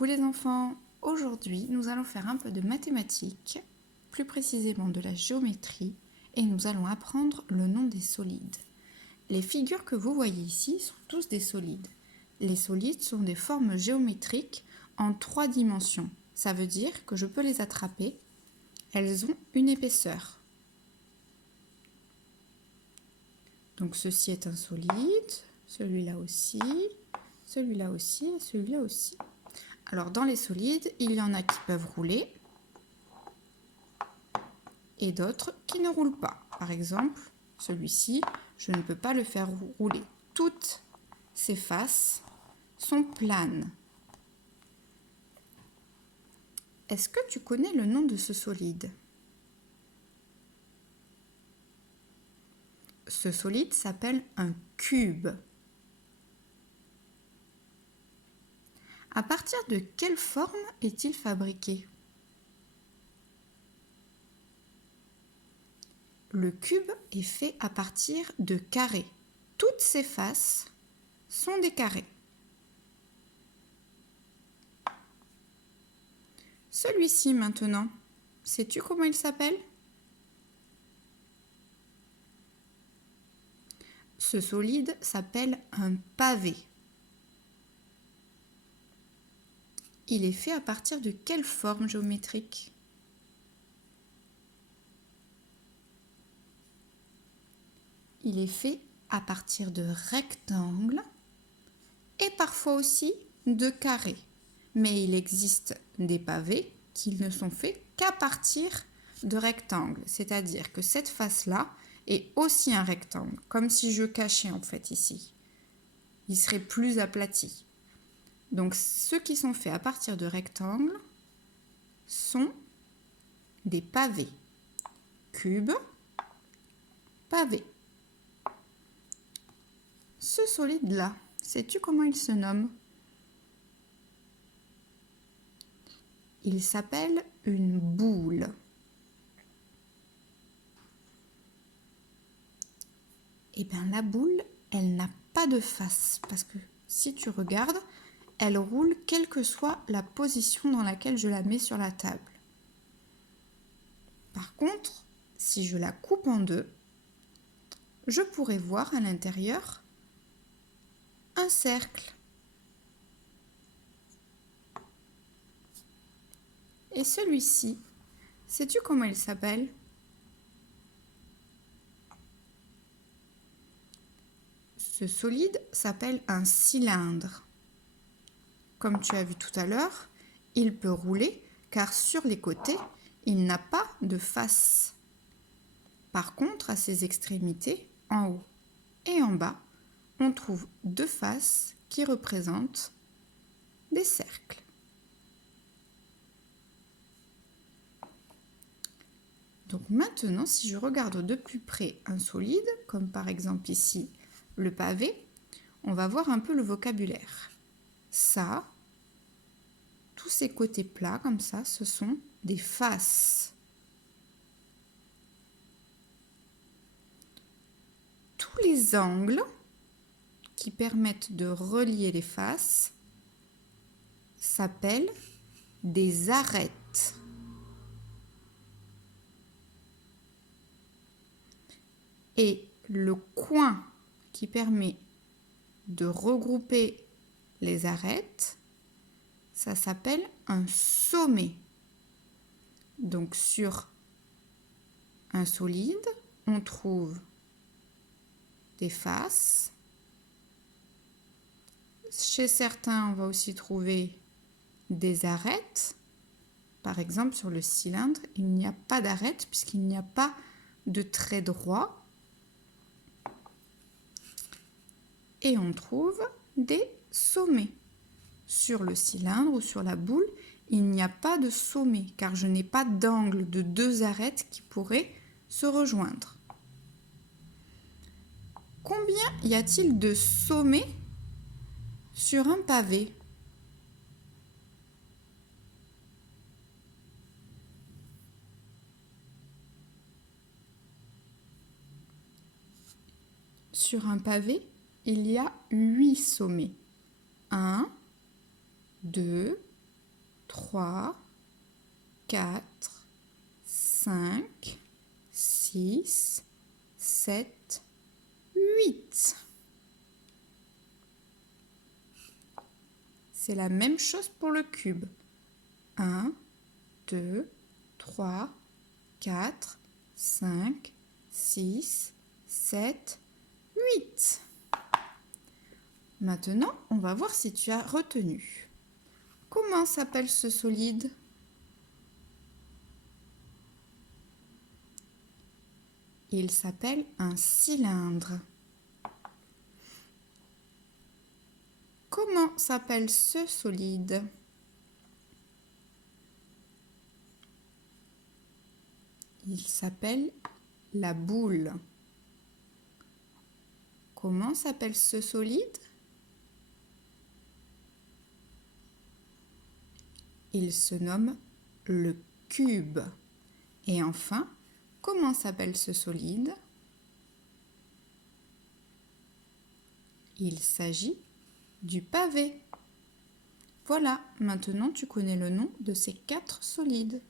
Coucou les enfants, aujourd'hui nous allons faire un peu de mathématiques, plus précisément de la géométrie, et nous allons apprendre le nom des solides. Les figures que vous voyez ici sont tous des solides. Les solides sont des formes géométriques en 3 dimensions. Ça veut dire que je peux les attraper. Elles ont une épaisseur. Donc ceci est un solide, celui-là aussi, celui-là aussi et celui-là aussi. Alors dans les solides, il y en a qui peuvent rouler et d'autres qui ne roulent pas. Par exemple, celui-ci, je ne peux pas le faire rouler. Toutes ses faces sont planes. Est-ce que tu connais le nom de ce solide? Ce solide s'appelle un cube. À partir de quelle forme est-il fabriqué? Le cube est fait à partir de carrés. Toutes ses faces sont des carrés. Celui-ci maintenant, sais-tu comment il s'appelle? Ce solide s'appelle un pavé. Il est fait à partir de quelle forme géométrique? Il est fait à partir de rectangles et parfois aussi de carrés. Mais il existe des pavés qui ne sont faits qu'à partir de rectangles. C'est-à-dire que cette face-là est aussi un rectangle, comme si je cachais en fait ici. Il serait plus aplati. Donc ceux qui sont faits à partir de rectangles sont des pavés. Cube, pavé. Ce solide-là, sais-tu comment il se nomme? Il s'appelle une boule. Eh bien, la boule, elle n'a pas de face parce que si tu regardes, elle roule quelle que soit la position dans laquelle je la mets sur la table. Par contre, si je la coupe en deux, je pourrais voir à l'intérieur un cercle. Et celui-ci, sais-tu comment il s'appelle? Ce solide s'appelle un cylindre. Comme tu as vu tout à l'heure, il peut rouler car sur les côtés, il n'a pas de face. Par contre, à ses extrémités, en haut et en bas, on trouve deux faces qui représentent des cercles. Donc maintenant, si je regarde de plus près un solide, comme par exemple ici le pavé, on va voir un peu le vocabulaire. Ça, tous ces côtés plats comme ça, ce sont des faces. Tous les angles qui permettent de relier les faces s'appellent des arêtes. Et le coin qui permet de regrouper les arêtes, ça s'appelle un sommet. Donc sur un solide, on trouve des faces. Chez certains, on va aussi trouver des arêtes. Par exemple, sur le cylindre, il n'y a pas d'arête puisqu'il n'y a pas de trait droit. Et on trouve des sommets. Sur le cylindre ou sur la boule, il n'y a pas de sommet car je n'ai pas d'angle de deux arêtes qui pourraient se rejoindre. Combien y a-t-il de sommets sur un pavé? Sur un pavé, il y a 8 sommets. 1, 2, 3, 4, 5, 6, 7, 8. C'est la même chose pour le cube. 1, 2, 3, 4, 5, 6, 7, 8. Maintenant, on va voir si tu as retenu. Comment s'appelle ce solide? Il s'appelle un cylindre. Comment s'appelle ce solide? Il s'appelle la boule. Comment s'appelle ce solide? Il se nomme le cube. Et enfin, comment s'appelle ce solide? Il s'agit du pavé. Voilà, maintenant tu connais le nom de ces 4 solides.